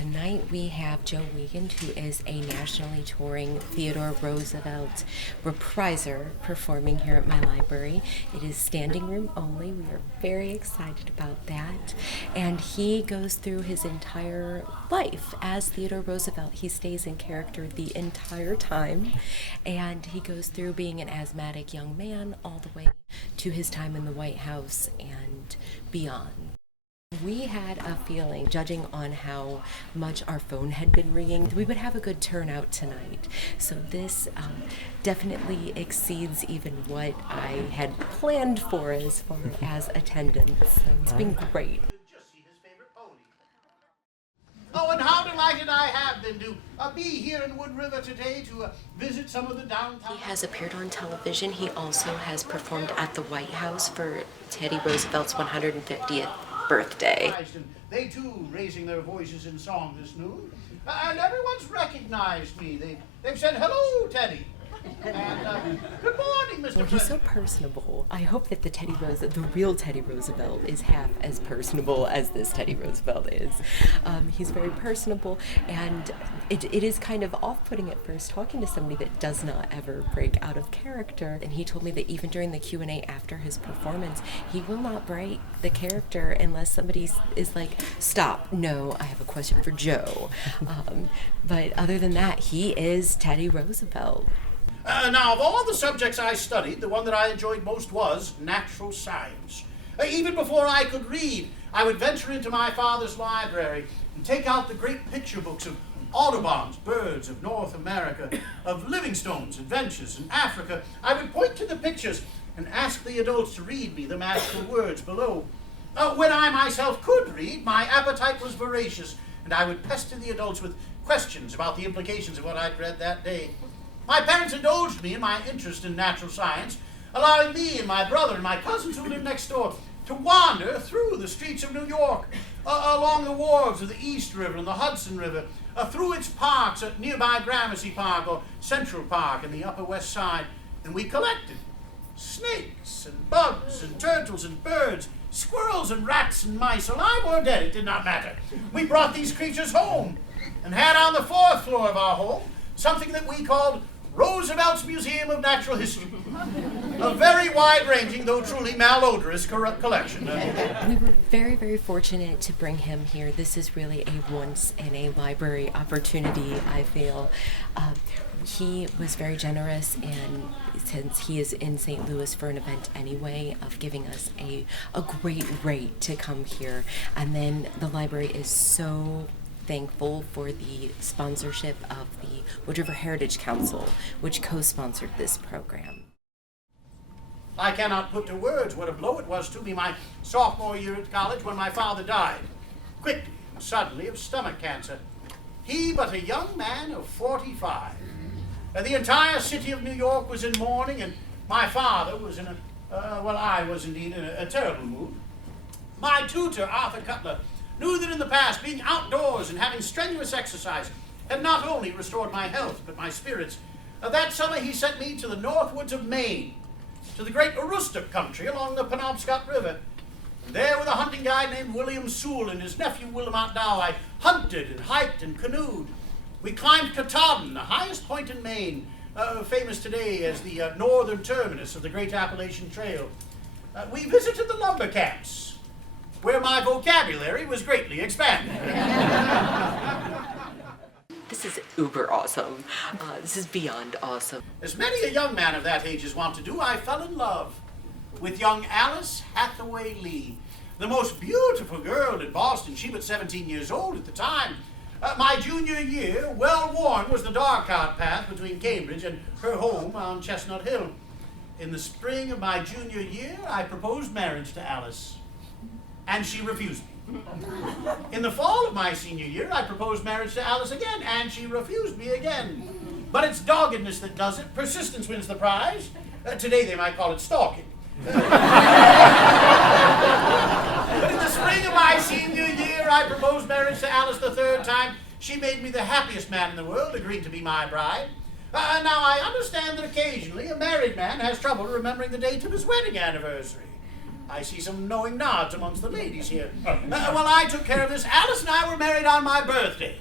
tonight we have Joe Wiegand, who is a nationally touring Theodore Roosevelt repriser performing here at my library. It is standing room only. We are very excited about that. And he goes through his entire life as Theodore Roosevelt. He stays in character the entire time, and he goes through being an asthmatic young man all the way to his time in the White House and beyond. We had a feeling, judging on how much our phone had been ringing, we would have a good turnout tonight. So this definitely exceeds even what I had planned for as far as attendance. So it's been great. Oh, and how delighted I have been to be here in Wood River today to visit some of the downtown. He has appeared on television. He also has performed at the White House for Teddy Roosevelt's 150th birthday. They too raising their voices in song this noon, and everyone's recognized me. They've said, "Hello, Teddy," and "Good morning, Mr. Well, President." he's so personable. I hope that the real Teddy Roosevelt is half as personable as this Teddy Roosevelt is. He's very personable, and it is kind of off-putting at first talking to somebody that does not ever break out of character. And he told me that even during the Q&A after his performance, he will not break the character unless somebody is like, "Stop, no, I have a question for Joe." But other than that, he is Teddy Roosevelt. Now, of all the subjects I studied, the one that I enjoyed most was natural science. Even before I could read, I would venture into my father's library and take out the great picture books of Audubon's Birds of North America, of Livingstone's Adventures in Africa. I would point to the pictures and ask the adults to read me the magical words below. When I myself could read, my appetite was voracious, and I would pester the adults with questions about the implications of what I'd read that day. My parents indulged me in my interest in natural science, allowing me and my brother and my cousins who lived next door to wander through the streets of New York, along the wharves of the East River and the Hudson River, through its parks at nearby Gramercy Park or Central Park in the Upper West Side, and we collected snakes and bugs and turtles and birds, squirrels and rats and mice. Alive or dead, it did not matter. We brought these creatures home and had on the 4th floor of our home something that we called Roosevelt's Museum of Natural History. A very wide-ranging, though truly malodorous collection. We were very, very fortunate to bring him here. This is really a once-in-a-library opportunity, I feel. He was very generous, and since he is in St. Louis for an event anyway, of giving us a great rate to come here. And then the library is so thankful for the sponsorship of the Wood River Heritage Council, which co-sponsored this program. I cannot put to words what a blow it was to me my sophomore year at college when my father died, quickly and suddenly, of stomach cancer. He but a young man of 45. The entire city of New York was in mourning, and my father was in I was indeed in a terrible mood. My tutor, Arthur Cutler, knew that in the past, being outdoors and having strenuous exercise had not only restored my health, but my spirits. That summer he sent me to the north woods of Maine, to the great Aroostook country along the Penobscot River. And there, with a hunting guide named William Sewell and his nephew Willamette Dow, I hunted and hiked and canoed. We climbed Katahdin, the highest point in Maine, famous today as the northern terminus of the Great Appalachian Trail. We visited the lumber camps, where my vocabulary was greatly expanded. This is uber awesome. This is beyond awesome. As many a young man of that age is wont to do, I fell in love with young Alice Hathaway Lee, the most beautiful girl in Boston. She was 17 years old at the time. My junior year, well worn was the dark cart path between Cambridge and her home on Chestnut Hill. In the spring of my junior year, I proposed marriage to Alice, and she refused me. In the fall of my senior year, I proposed marriage to Alice again, and she refused me again. But it's doggedness that does it. Persistence wins the prize. Today they might call it stalking. But in the spring of my senior year, I proposed marriage to Alice the 3rd time. She made me the happiest man in the world, agreed to be my bride. Now, I understand that occasionally a married man has trouble remembering the date of his wedding anniversary. I see some knowing nods amongst the ladies here. Well, I took care of this. Alice and I were married on my birthday.